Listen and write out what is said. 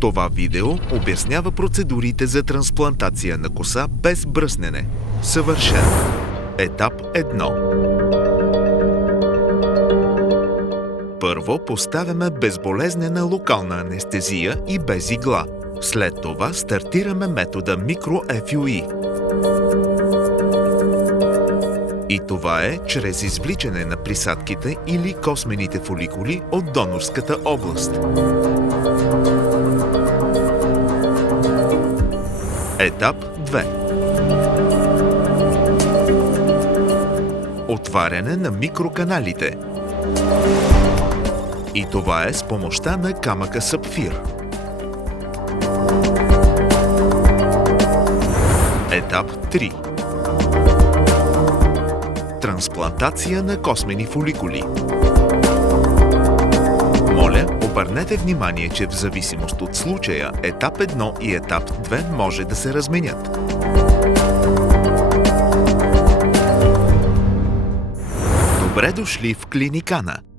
Това видео обяснява процедурите за трансплантация на коса без бръснене. Съвършено. Етап 1. Първо поставяме безболезнена локална анестезия и без игла. След това стартираме метода Micro-FUE. И това е чрез извличане на присадките или космените фоликули от донорската област. Етап 2. Отваряне на микроканалите. И това е с помощта на камъка сапфир. Етап 3. Трансплантация на космени фоликули. Моля, обърнете внимание, че в зависимост от случая, етап 1 и етап 2 може да се разменят. Добре дошли в Клиникана!